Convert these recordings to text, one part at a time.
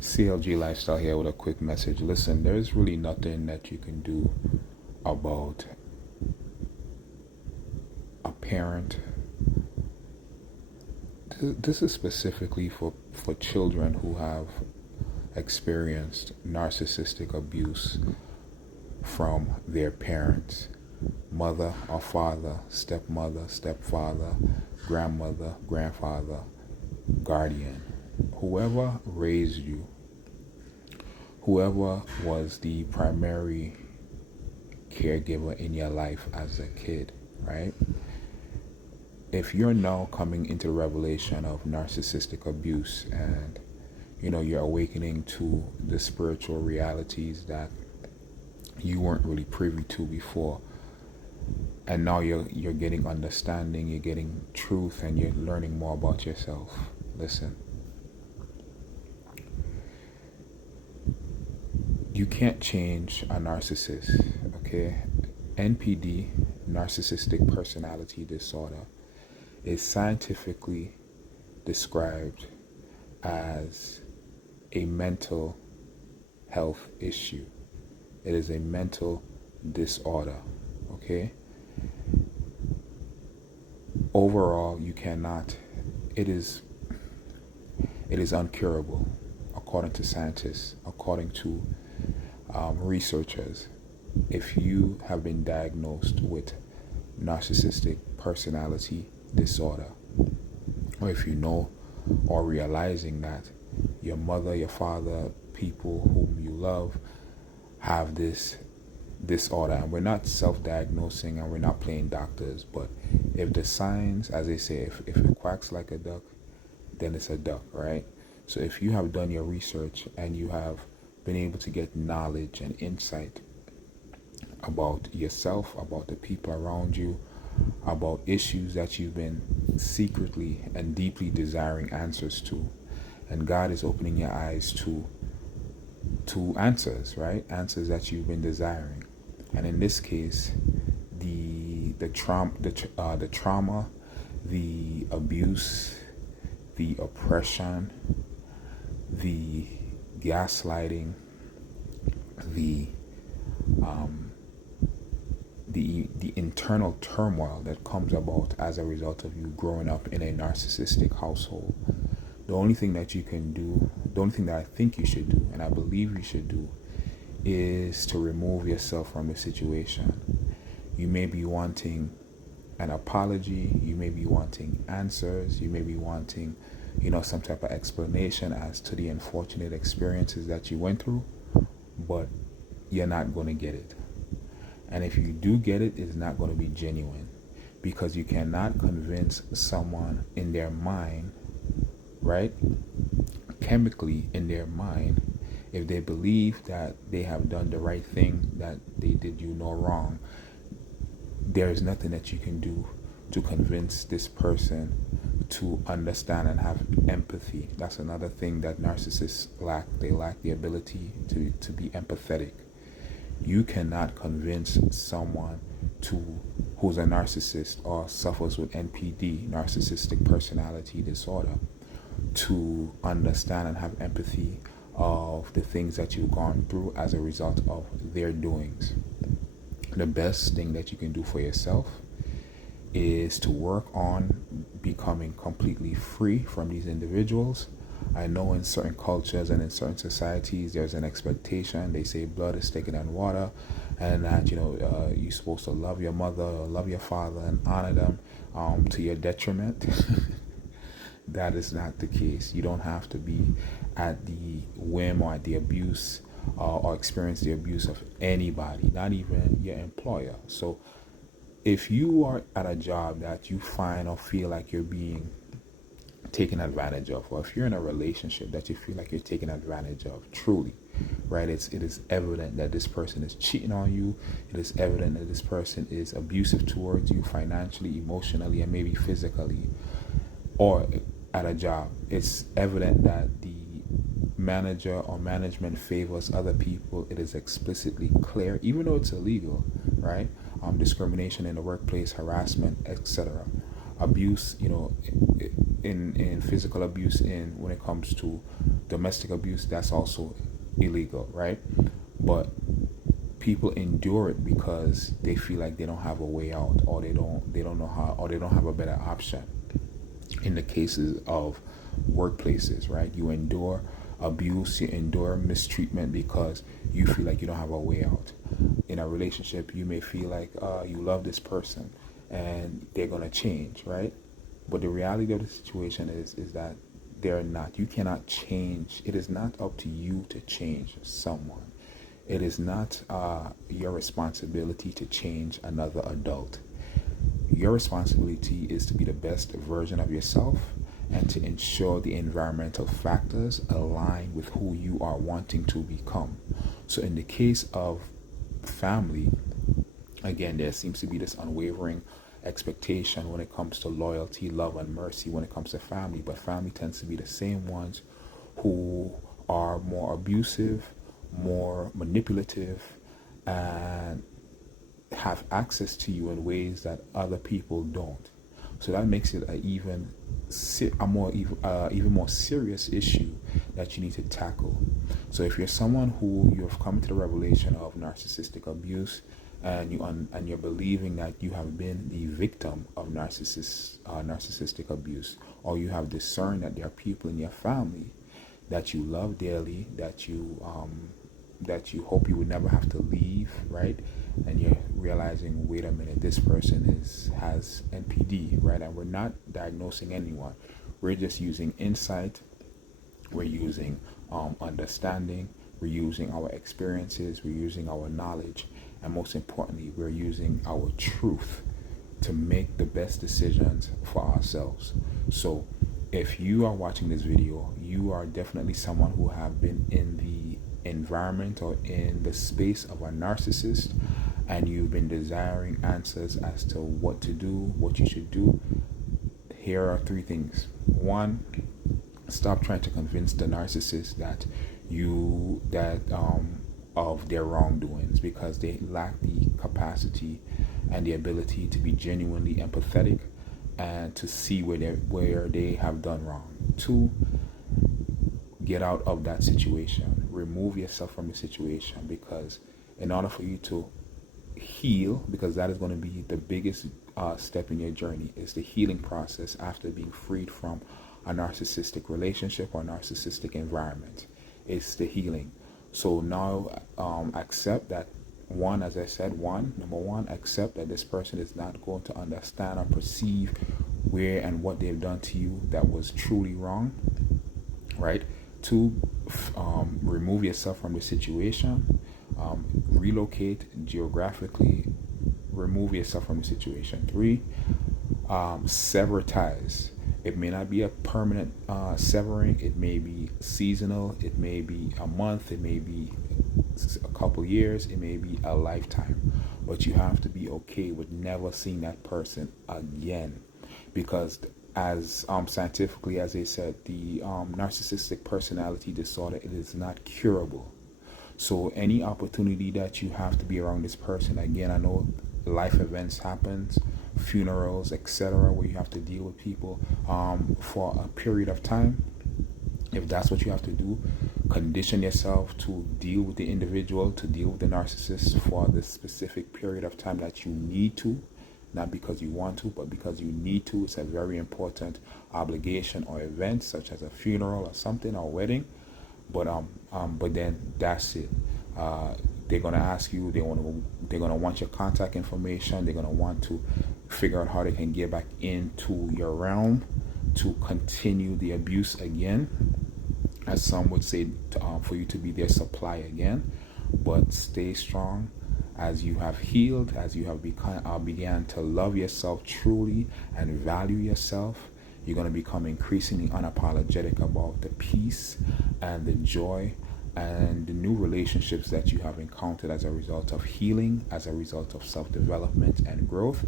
CLG Lifestyle here with a quick message. Listen, there's really nothing that you can do about a parent. This is specifically for children who have experienced narcissistic abuse from their parents, mother or father, stepmother, stepfather, grandmother, grandfather, guardian, whoever raised you, whoever was the primary caregiver in your life as a kid, right? If you're now coming into the revelation of narcissistic abuse and you're awakening to the spiritual realities that you weren't really privy to before, and now you're getting understanding, you're getting truth, and you're learning more about yourself. Listen, you can't change a narcissist, okay? NPD, narcissistic personality disorder, is scientifically described as a mental health issue. It is a mental disorder, okay? Overall, you cannot, it is uncurable, according to scientists, according to researchers. If you have been diagnosed with narcissistic personality disorder, or if you know or realizing that your mother, your father, people whom you love have this disorder, and we're not self-diagnosing and we're not playing doctors, but if the signs, as they say, if it quacks like a duck, then it's a duck, right? So if you have done your research and you have been able to get knowledge and insight about yourself, about the people around you, about issues that you've been secretly and deeply desiring answers to, and God is opening your eyes to answers, right? Answers that you've been desiring. And in this case, the trauma, the abuse, the oppression, the gaslighting, the internal turmoil that comes about as a result of you growing up in a narcissistic household. The only thing that you can do, the only thing that I think you should do, and I believe you should do, is to remove yourself from the situation. You may be wanting an apology, you may be wanting answers, you may be wanting, some type of explanation as to the unfortunate experiences that you went through, but you're not going to get it. And if you do get it, it's not going to be genuine, because you cannot convince someone in their mind, right? Chemically in their mind, if they believe that they have done the right thing, that they did you no wrong, there is nothing that you can do to convince this person to understand and have empathy. That's another thing that narcissists lack. They lack the ability to be empathetic. You cannot convince someone who's a narcissist or suffers with NPD, narcissistic personality disorder, to understand and have empathy of the things that you've gone through as a result of their doings. The best thing that you can do for yourself is to work on becoming completely free from these individuals. I know in certain cultures and in certain societies there's an expectation. They say blood is thicker than water, and that you're supposed to love your mother or love your father and honor them to your detriment. That is not the case. You don't have to be at the whim or at the abuse or experience the abuse of anybody, not even your employer. So if you are at a job that you find or feel like you're being taken advantage of, or if you're in a relationship that you feel like you're taken advantage of, truly, right? It is evident that this person is cheating on you. It is evident that this person is abusive towards you financially, emotionally, and maybe physically. Or at a job, it's evident that the manager or management favors other people. It is explicitly clear, even though it's illegal, right? Discrimination in the workplace, harassment, etc. Abuse, in physical abuse, in when it comes to domestic abuse, that's also illegal, right? But people endure it because they feel like they don't have a way out, or they don't know how, or they don't have a better option. In the cases of workplaces, right? You endure abuse, you endure mistreatment because you feel like you don't have a way out. In a relationship, you may feel like you love this person and they're gonna change, right? But the reality of the situation is that they're not. You cannot change. It is not up to you to change someone. It is not your responsibility to change another adult. Your responsibility is to be the best version of yourself and to ensure the environmental factors align with who you are wanting to become. So, in the case of family, again, there seems to be this unwavering expectation when it comes to loyalty, love, and mercy when it comes to family. But family tends to be the same ones who are more abusive, more manipulative, and have access to you in ways that other people don't. So that makes it even more serious issue that you need to tackle. So if you're someone who you've come to the revelation of narcissistic abuse, and you're believing that you have been the victim of narcissistic abuse, or you have discerned that there are people in your family that you love dearly, that you hope you would never have to leave, right? And you're realizing, wait a minute, this person has NPD, right? And we're not diagnosing anyone. We're just using insight. We're using understanding. We're using our experiences. We're using our knowledge. And most importantly, we're using our truth to make the best decisions for ourselves. So if you are watching this video, you are definitely someone who have been in the environment or in the space of a narcissist, and you've been desiring answers as to what to do, what you should do. Here are 3 things. 1, stop trying to convince the narcissist that of their wrongdoings, because they lack the capacity and the ability to be genuinely empathetic and to see where they have done wrong. 2, get out of that situation. Remove yourself from the situation, because in order for you to heal, because that is going to be the biggest step in your journey, is the healing process after being freed from a narcissistic relationship or narcissistic environment. It's the healing. So now accept that, number one, accept that this person is not going to understand or perceive where and what they've done to you that was truly wrong, right? 2, remove yourself from the situation. Relocate geographically. Remove yourself from the situation. 3, sever ties. It may not be a permanent severing. It may be seasonal. It may be a month. It may be a couple years. It may be a lifetime. But you have to be okay with never seeing that person again, because as scientifically, as they said, the narcissistic personality disorder, it is not curable. So any opportunity that you have to be around this person again, I know life events happens, funerals, etc., where you have to deal with people for a period of time. If that's what you have to do, condition yourself to deal with the individual, to deal with the narcissist for the specific period of time that you need to, not because you want to, but because you need to. It's a very important obligation or event, such as a funeral or something, or a wedding. But then that's it. They're gonna ask you. They're gonna want your contact information. They're gonna want to figure out how they can get back into your realm to continue the abuse again, as some would say, for you to be their supply again. But stay strong. As you have healed, as you have began to love yourself truly and value yourself, you're going to become increasingly unapologetic about the peace and the joy and the new relationships that you have encountered as a result of healing, as a result of self-development and growth.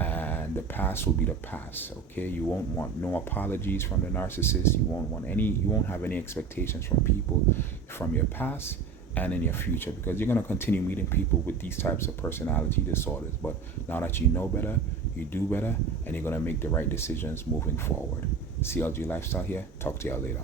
And the past will be the past, okay? You won't want no apologies from the narcissist. You won't have any expectations from people from your past and in your future, because you're going to continue meeting people with these types of personality disorders. But now that you know better, you do better, and you're going to make the right decisions moving forward. CLG Lifestyle here. Talk to y'all later.